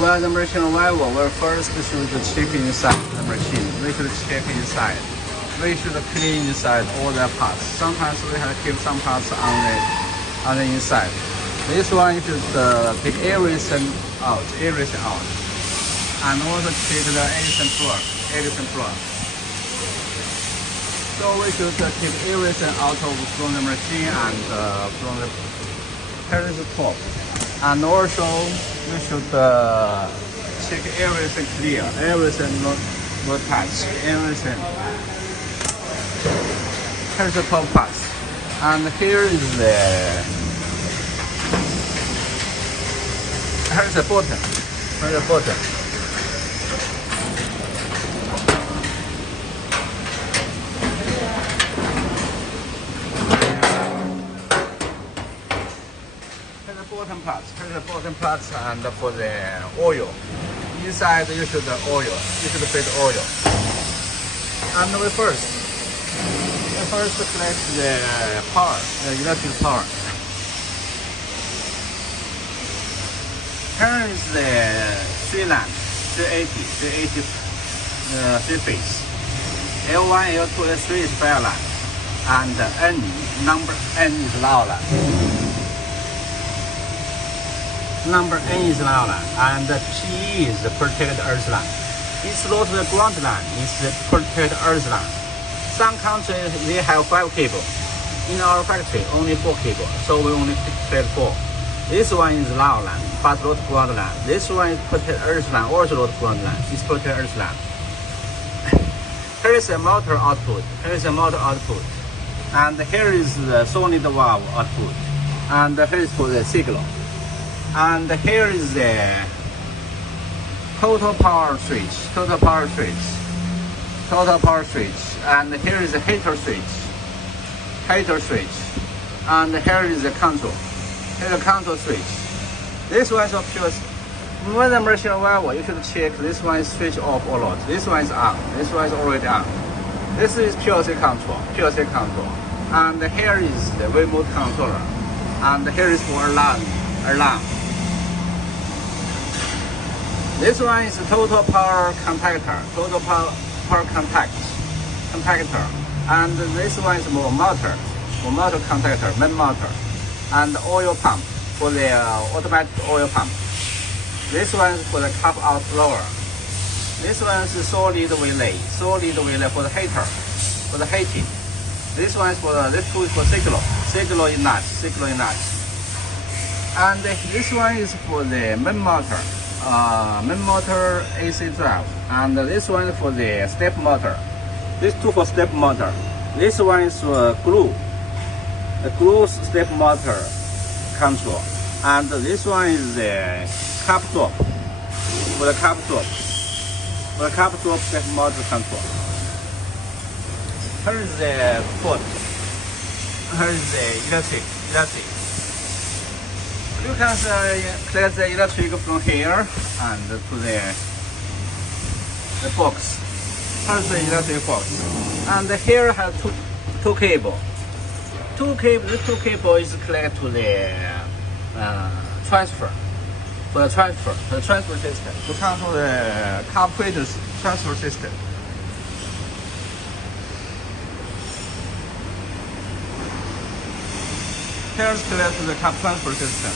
While the machine arrival, we first should check inside the machine. We should check inside. We should clean inside all the parts. Sometimes we have to keep some parts on the inside. This one you should take everything out, and also check the Edison plug. So we should keep everything out from the machine and from the periscope. And also we should check everything clear, everything not touch, everything. Here's the top parts, and here's the bottom. Here's the bottom. Here's the bottom parts and for the oil. Inside you should oil. You should put oil. And we first collect the power, the electric power. Here is the 3-line, 380 3-phase. L1, L2, L3 is fair line, and number N is low line. Number N is low line, and P is the protected earth line. It's not the ground line, it's the protected earth line. Some countries they have 5 cables. In our factory, only 4 cables, so we only pick 4. This one is low line, but not ground line. This one is protected earth line, also not ground line. It's protected earth line. Here is the motor output. Here is the motor output, and here is the solid valve output, and here is for the signal. And here is the total power switch, and here is the heater switch, and here is the control, switch. This one is of course, when the machine arrival, you should check this one is switch off or not. This one is on, this one is already on. This is PLC control, and here is the remote controller, and here is for alarm. This one is total power contactor, and this one is more motor contactor, main motor, and oil pump for the automatic oil pump. This one is for the cap out blower. This one is solid relay for the heater, for the heating. This one is for this two is for signal inlet. And this one is for the main motor AC drive, and this one is for the step motor. These two for step motor. This one is the glue step motor control, and this one is the cap drop for the cap drop step motor control. Here is the port. Here is the electric. You can collect the electric from here and to the box. Here's the electric box. And here has two cable. This two cable is connected to the transfer. For the transfer system. To control the carburetor's transfer system. Here's connected to the cap transfer system.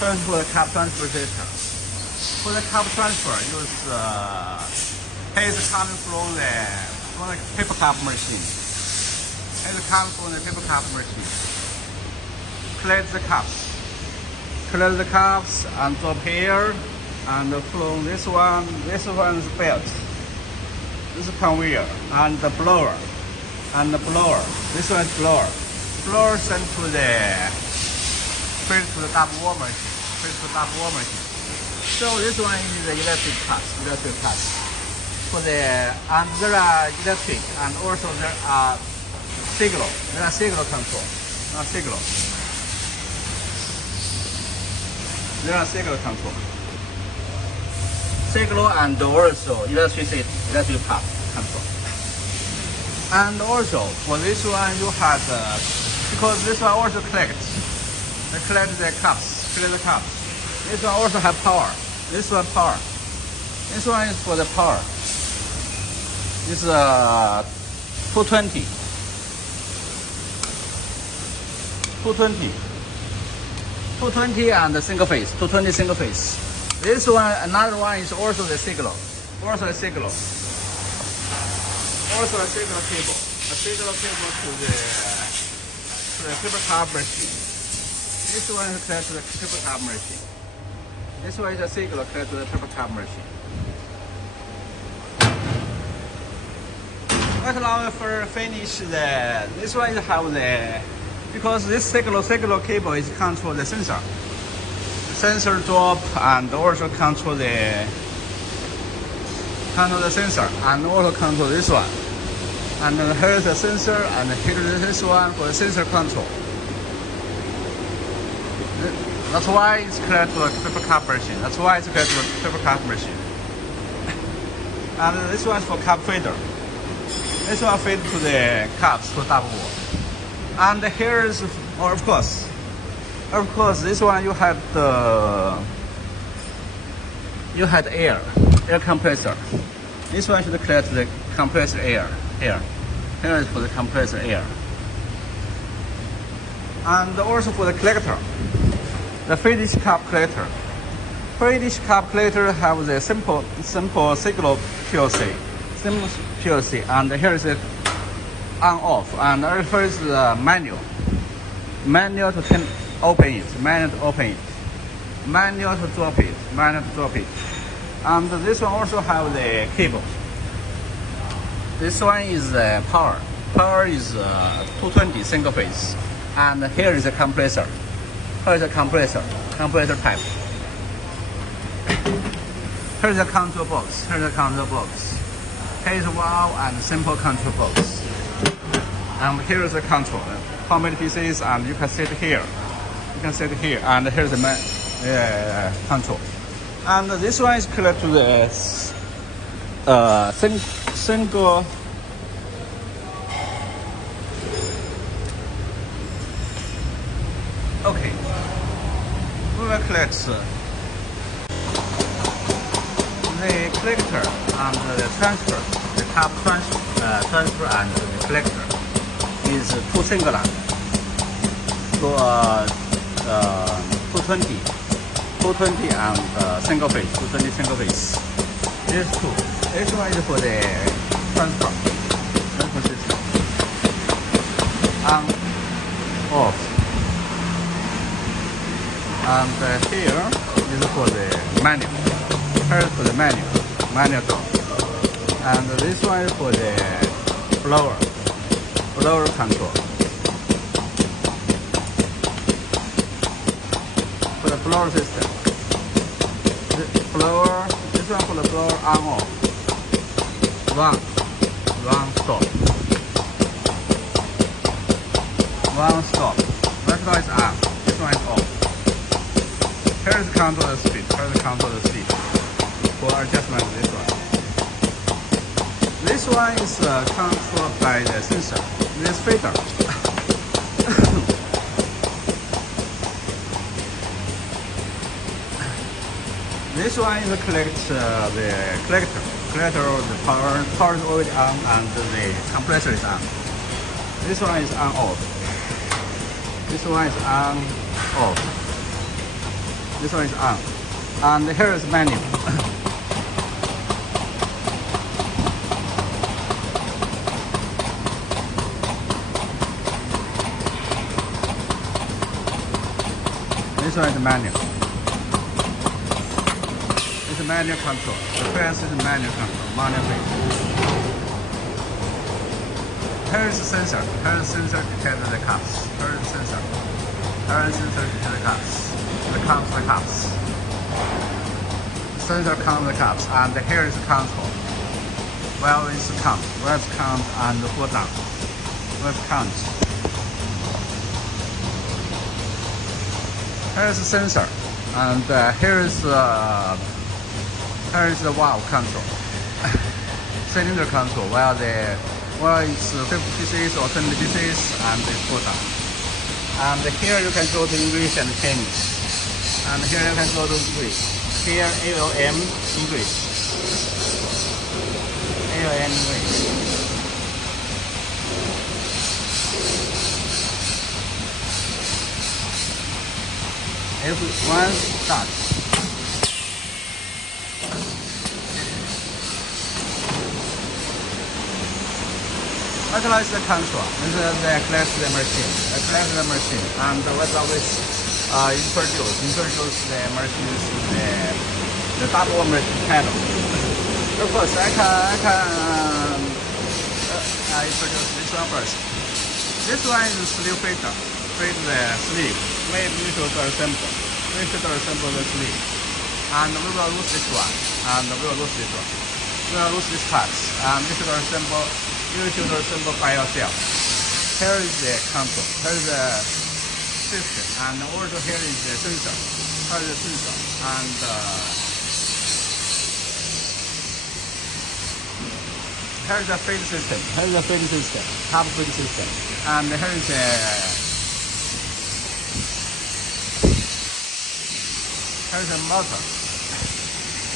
Here's for the cap transfer system. For the cap transfer, use head coming from the paper cup machine. Head coming from the paper cup machine. Collect the cups and drop here, and from this one is belt. This is conveyor and the blower. This one is blower. Blower sent to the double wall machine. So this one is the electric cuts. For the and there are electric and also there are signal. There are signal control. Signal and also electric pump control. And also for this one you have because this one also collect the cups. clear the cap. This one also have power. This one power. This one is for the power. This is 220. 220 and the single phase. 220 single phase. This one, another one is also the signal. Also a signal. Also a signal cable. A signal cable to the triple cab machine. This one is connected to the triple cab machine. This one is a signal connected to the triple cab machine. Right now for finish the, this one is have the, because this signal cable is control the sensor. Sensor drop and also control the sensor and also control this one. And here's the sensor and here's this one for the sensor control. That's why it's connected to a triple cab machine. That's why it's connected to a triple cab machine. And this one is for cab feeder. This one feed to the cabs for double wall. And here is, or of course, this one you had air compressor. This one should connect to the compressor air. Here is for the compressor air. And also for the collector, the Finnish cap collector. Finnish cap collector have the simple signal PLC. Simple PLC, and here is the on-off, and here is the manual. Manual to open it, manual to open it, manual to drop it, manual to drop it. And this one also have the cable. This one is power. Power is 220 single phase, and here is a compressor. Here is a compressor pipe. Here is a control box. Here is a control box. Here is a valve and simple control box. And here is the control. How many pieces, and you can sit here. You can sit here, and here's the control. And this one is connected to the single. Okay. We will collect the collector and the transfer, the cap transfer and the collector is two single line. So 220 and single phase, 220 single phase. There's two. This one is for the transfer system. On, off. And here is for the manual. Here is for the manual door. And this one is for the blower control. For the blower system. This one for the blower on off. Run, stop. Run, stop. That one is on. This one is off. Here is control the speed. Here is control the speed. For adjustment of this one. This one is controlled by the sensor. This feeder. This one is the collector. The power is already on and the compressor is on. This one is on off. This one is on off. This one is on. And here is manual. This one is manual. It's a manual control. The press is manual control, manual phase. Here is the sensor. Here is the sensor to tether the cups. Here is the sensor. Here is the sensor to tether the cups. The cups. Sensor counts the cups, and here is the control. Where is the count? Where is the count and the pull down? Where is the count? Here is the sensor, and here is the valve control, cylinder control. Where it's 50 pieces or 20 pieces, and it's pull down. And here you can go to English and Chinese. And here you can go to English. Here ALM English. ALM English. F1 start. Utilize the control. This is the collect the machine. Collect the machine. And what always introduce the machine to the double machine panel. Of course, I can introduce this one first. This one is sleeve feeder. Feed the sleeve. We should assemble. We should assemble the sleeve. And we will lose this one. And we will lose this one. We will lose these parts. And we should assemble. You should assemble by yourself. Here is the console. Here is the system. And also here is the sensor. Here is the sensor. And here is the feed system. Here is the feed system. Top feed system. And here is the here's a motor.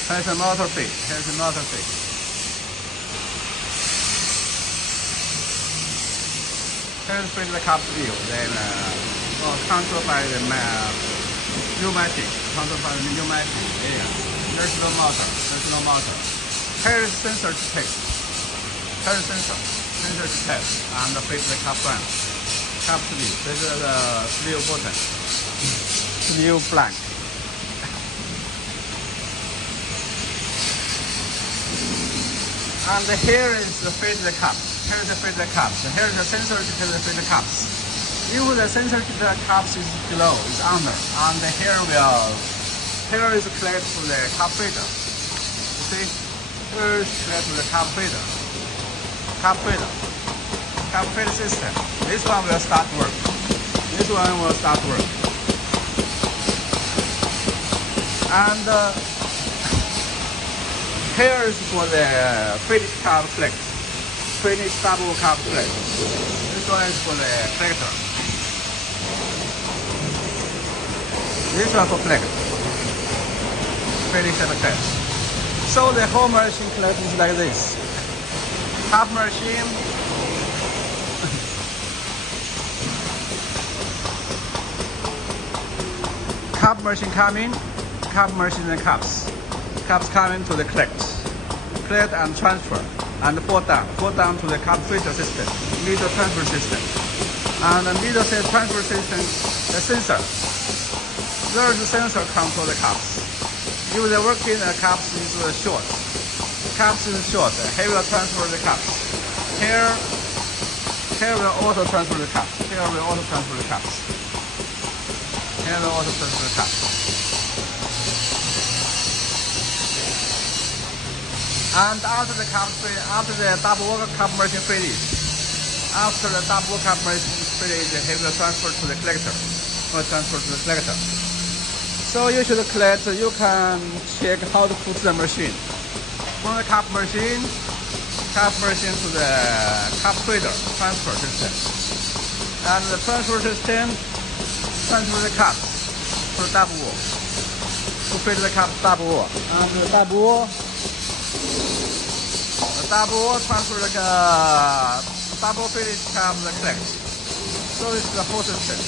Here's a motor feed. Here's a motor feed. Here's feed the cap wheel. Then controlled by the pneumatic. Controlled by the pneumatic. Yeah. There's no motor. There's no motor. Here's sensor to test. Here's sensor. Sensor to test. And feed the cap blank. Cap sleeve. This is the sleeve button. Sleeve blank. And here is the feed the cups. Here is the feed the cups. Here is the sensor to feed the cups. If the sensor to the cups is below, is under, and here is connected to the cup feeder. You see, here is connected to the cup feeder. Cup feeder. Cup feeder system. This one will start work. This one will start work. And here is for the finished cup click. Finished double cup click. This one is for the collector. This one for collector. Finish and click. So the whole machine click is like this. Cup machine. Cup machine coming. Cup machine and cups. Cups coming to the collect and transfer, and fall down to the cup filter system, middle transfer system, and the middle transfer system, the sensor. There is a sensor control the cups. If the working cups is short, here will transfer the cups. Here will also transfer the cups. Here will also transfer the cups. Here will also transfer the cups. And after the double cup machine finish, after the double cup machine finish, it will transfer to the collector. So you should collect. You can check how to put the machine from the cup machine to the cup feeder transfer system, and the transfer system transfer the cup to the double wall to feed the cup double wall, and the double wall. Double transfer the double finish comes the collect. So it's the whole system.